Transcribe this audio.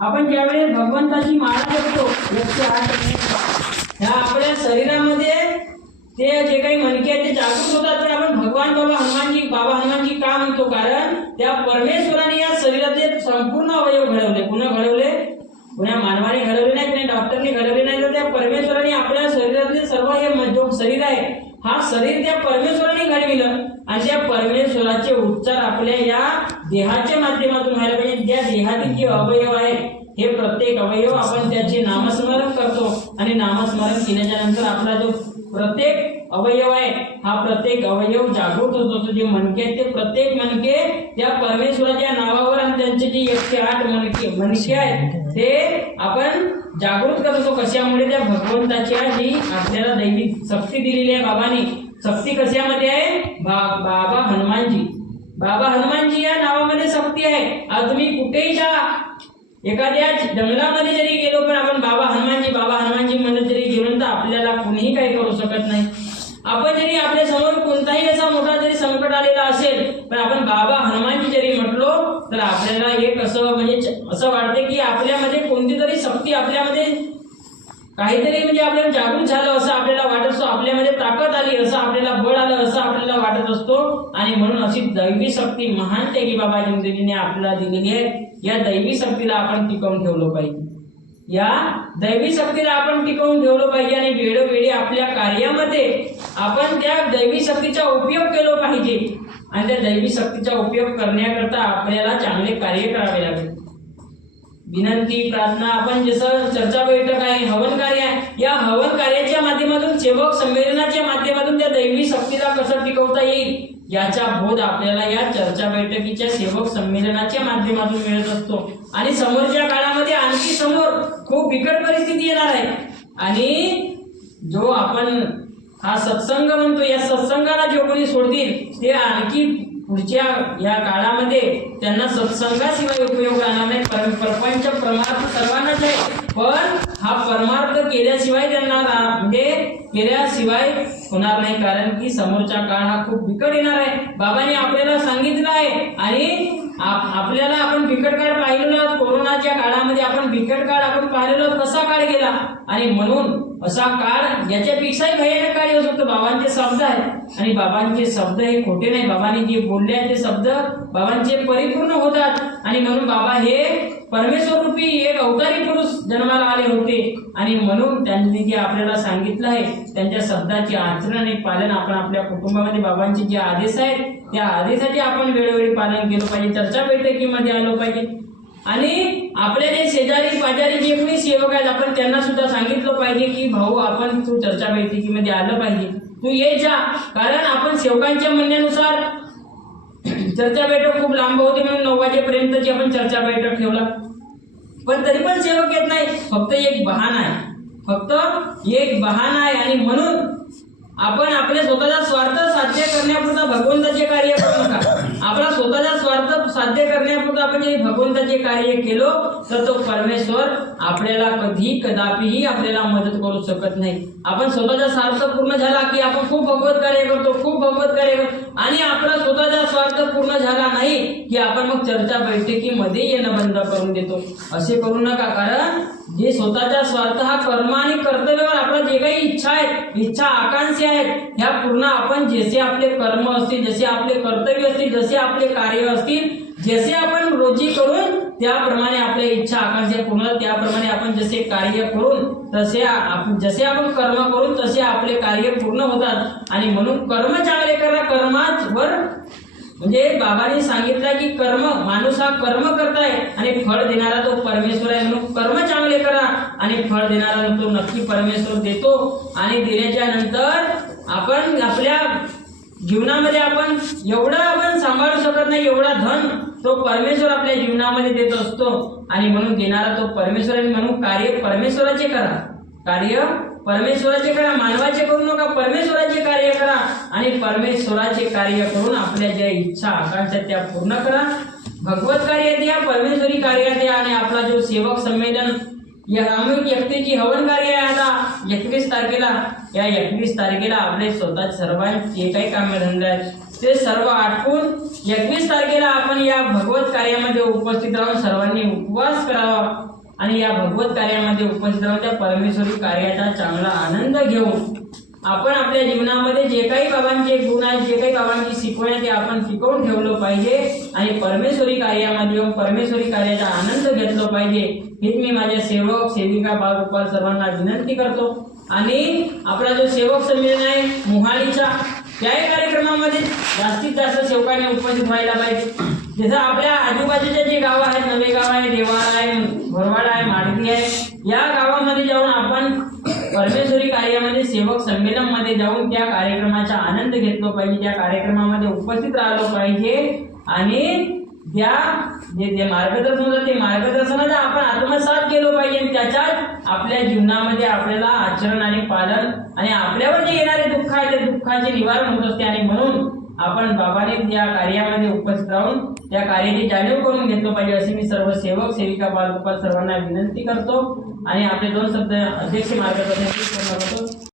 आपण ज्यावेळेस भगवंताची माळा जपतो 108 ह्या आपल्या शरीरामध्ये ते जे काही मणके आहेत ते जागृत होतात. तर आपण भगवान बाबा हनुमानजी का म्हणतो? कारण त्या परमेश्वराने या शरीरातले संपूर्ण अवयव घडवले. पुन्हा घडवले, पुन्हा मानवाने घडवले नाही, पुन्हा डॉक्टरने घडवले नाही, तर त्या परमेश्वराने आपल्या शरीरातले सर्व हे जो शरीर आहे हा शरीर त्या परमेश्वराने घडविलं. आणि त्या परमेश्वराचे उच्चार आपल्या या देहाच्या माध्यमातून व्हायला पाहिजे. त्या देहातील जे अवयव आहेत हे प्रत्येक अवयव आपण त्याचे नामस्मरण करतो. आणि नामस्मरण केल्याच्या नंतर आपला जो प्रत्येक अवयव आहे हा प्रत्येक अवयव जागृत होतो. जे मणके आहेत ते प्रत्येक मणके त्या परमेश्वराच्या नावावर आणि त्यांचे जे 108 मणके आहेत ते आपण जागृत करतो. कशामुळे? त्या भगवंताच्या जी आपल्याला दैवी शक्ती दिलेली आहे बाबांनी. शक्ती कशामध्ये आहे? बाबा हनुमानजी या नावामध्ये शक्ती आहे. आज तुम्ही कुठेही जा, एखाद्या जंगलामध्ये जरी गेलो पण आपण बाबा हनुमानजी म्हणत जरी गेलो तर आपल्याला कुणीही काही करू शकत नाही. आपण जरी आपल्या समोर कोणताही असा मोठा जरी संकट आलेला असेल पण आपण बाबा हनुमानजी जरी म्हटलो तर आपल्याला एक असं वाटते की आपल्यामध्ये कोणती तरी शक्ती, आपल्यामध्ये काहीतरी आपल्याला जागृत झालं असं आपल्याला वाटत असतो, आपल्यामध्ये ताकद आली असं आपल्याला बळ आलं असं आपल्याला वाटत असतो. आणि म्हणून अशी दैवी शक्ती महान त्यागी बाबा जिंदगीने आपल्याला दिलेली आहे. या दैवी शक्तीला आपण टिकवून ठेवलं पाहिजे. या दैवी शक्तीला आपण टिकवून ठेवलं पाहिजे आणि वेळोवेळी आपल्या कार्यामध्ये आपण त्या दैवी शक्तीचा उपयोग केला पाहिजे. आणि त्या दैवी शक्तीचा उपयोग करण्याकरता आपल्याला चांगले कार्य करावे लागेल. विनंती, प्रार्थना, आपण जसं चर्चा बैठक आहे, हवन कार्य आहे, या हवन कार्याच्या माध्यमातून, सेवक संमेलनाच्या माध्यमातून त्या दैवी शक्तीला कसं टिकवता येईल याचा बोध आपल्याला या चर्चा बैठकीच्या सेवक संमेलनाच्या माध्यमातून मिळत असतो. आणि समोरच्या काळामध्ये आणखी समोर खूप बिकट परिस्थिती येणार आहे. आणि जो आपण हा सत्संग म्हणतो, या सत्संगाला जो कोणी सोडतील ते आणखी पुढच्या या काळामध्ये त्यांना सत्संगाशिवाय उपयोग राहणार नाही. प्रपंच परमार्थ सर्वांनाच आहे, पण हा परमार्थ केल्याशिवाय त्यांना केल्याशिवाय होणार नाही. कारण की समोरचा काळ हा खूप बिकट येणार आहे. बाबांनी आपल्याला सांगितलं आहे आणि आपल्याला आपण बिकट काळ पाहिलेलो. कोरोनाच्या काळामध्ये आपण बिकट काळ आपण पाहिलेलो, कसा काळ गेला. आणि म्हणून असा काळ याच्यापेक्षाही भयानक काळ येऊ शकतो. बाबांचे शब्द आहेत आणि बाबांचे शब्द हे खोटे नाही. बाबांनी जे बोलले आहेत ते शब्द बाबांचे परिपूर्ण होतात. आणि म्हणून बाबा हे परमेश्वर रूपी एक अवतारी पुरुष जन्माला आले होते. आणि म्हणून त्यांनी जे आपल्याला सांगितलं आहे त्यांच्या शब्दाचे आचरण आणि पालन आपण आपल्या कुटुंबामध्ये बाबांचे जे आदेश आहेत त्या आदेशाचे आपण वेळोवेळी पालन केलं पाहिजे. चर्चा बैठकीमध्ये आलो पाहिजे. आणि आपल्या जे शेजारी पाजारी जे कोणी सेवक आहेत आपण त्यांना सुद्धा सांगितलं पाहिजे की भाऊ आपण तू चर्चा बैठकीमध्ये आलं पाहिजे, तू ये जा. कारण आपण सेवकांच्या म्हणण्यानुसार चर्चा बैठक खूप लांब होती म्हणून 9 वाजेपर्यंतची आपण चर्चा बैठक ठेवला, पण तरी पण सेवक येत नाही. फक्त एक बहाणा आहे. आणि म्हणून आपण आपल्या स्वतःचा स्वार्थ साध्य करण्यापुरता भगवंताचे कार्य करू नका. आपला स्वतःचा स्वार्थ साध्य करण्यापुरता आपण जे भगवंताचे कार्य केलो तर तो परमेश्वर आपल्याला कदापिही आपल्याला मदत करू शकत नाही. आपण स्वतःचा स्वार्थ पूर्ण झाला की आपण खूप भगवत कार्य करतो आणि आपला स्वतःचा स्वार्थ पूर्ण झाला नाही की आपण मग चर्चा बैठकीमध्ये येणं बंद करून देतो. असे करू नका. कारण जे स्वतःचा स्वार्थ हा कर्म आणि कर्तव्यावर आपला जे काही इच्छा आहेत, इच्छा आकांक्षा आहेत, ह्या पूर्ण आपण जसे आपले कर्म असतील, जसे आपले कर्तव्य असतील, जसे आपले कार्य असतील, जसे आपण रोजी करून त्याप्रमाणे आपल्या इच्छा आकांक्षा पूर्ण, त्याप्रमाणे आपण जसे कार्य करून जसे आपण कर्म करून तसे आपले कार्य पूर्ण होतात. आणि म्हणून कर्म चांगले करा. कर्मावर म्हणजे बाबांनी सांगितलं की माणूस हा कर्म करताय आणि फळ देणारा तो परमेश्वर आहे. म्हणून कर्म चांगले करा आणि फळ देणारा तो नक्की परमेश्वर देतो. आणि दिल्याच्या नंतर आपण आपल्या जीवनामध्ये आपण एवढं सांभाळू शकत नाही, एवढा धन तो परमेश्वर आपल्या जीवनामध्ये देत असतो. आणि म्हणून देणारा तो परमेश्वर आहे. म्हणून कार्य परमेश्वराचे करा, मानवाचे करू नका, परमेश्वराचे कार्य करा. आणि परमेश्वराचे कार्य करून आपल्या ज्या इच्छा आकांक्षा त्या पूर्ण करा. भगवत कार्यात या, परमेश्वरी कार्यात या. आणि आपला जो सेवक संमेलन या सामूहिक व्यक्तीची हवन कार्य आहे आता 21 तारखेला, या 21 तारखेला आपले स्वतः सर्वांचे जे काही कामधंदे आहेत ते सर्व आटपून 21 तारखेला आपण या भगवत कार्यामध्ये उपस्थित राहून सर्वांनी उपवास करावा आणि या भगवत कार्यामध्ये उपस्थित राहून त्या परमेश्वरी कार्याचा चांगला आनंद घेऊन आपण आपल्या जीवनामध्ये जे काही बाबांचे गुण आहेत, जे काही बाबांची शिकवण आहे ते आपण टिकवून ठेवलं पाहिजे आणि परमेश्वरी कार्यामध्ये येऊन परमेश्वरी कार्याचा आनंद घेतला पाहिजे. हेच मी माझ्या सेवक सेविका बाळगोपाल सर्वांना विनंती करतो. आणि आपला जो सेवक संमेलन आहे मोहालीचा त्याही कार्यक्रमामध्ये जास्तीत जास्त सेवकांनी उपस्थित व्हायला पाहिजे. जसं आपल्या आजूबाजूचे जे गाव आहेत, नवे गाव आहे, देवाळा आहे, भरवाडा आहे, माडगी आहे, या गावामध्ये जाऊन आपण परमेश्वरी कार्यामध्ये सेवक संमेलन मध्ये जाऊन त्या कार्यक्रमाचा आनंद घेतला पाहिजे, त्या कार्यक्रमामध्ये उपस्थित राहिलो पाहिजे आणि त्या जे मार्गदर्शन होतं ते मार्गदर्शनाचा आपण आत्मसात केलं पाहिजे. त्याच्यात आपल्या जीवनामध्ये आपल्याला आचरण आणि पालन आणि आपल्यावर जे येणारे दुःख आहे ते दुःखाचे निवारण होत असते. आणि म्हणून आपण बाबाने त्या कार्यामध्ये उपस्थित राहून त्या कार्याची जाणीव करून घेतलं पाहिजे असे मी सर्व सेवक सेविका बाळगोपाल सर्वांना विनंती करतो आणि आपले 2 शब्द अध्यक्ष मार्गदर्शन करतो.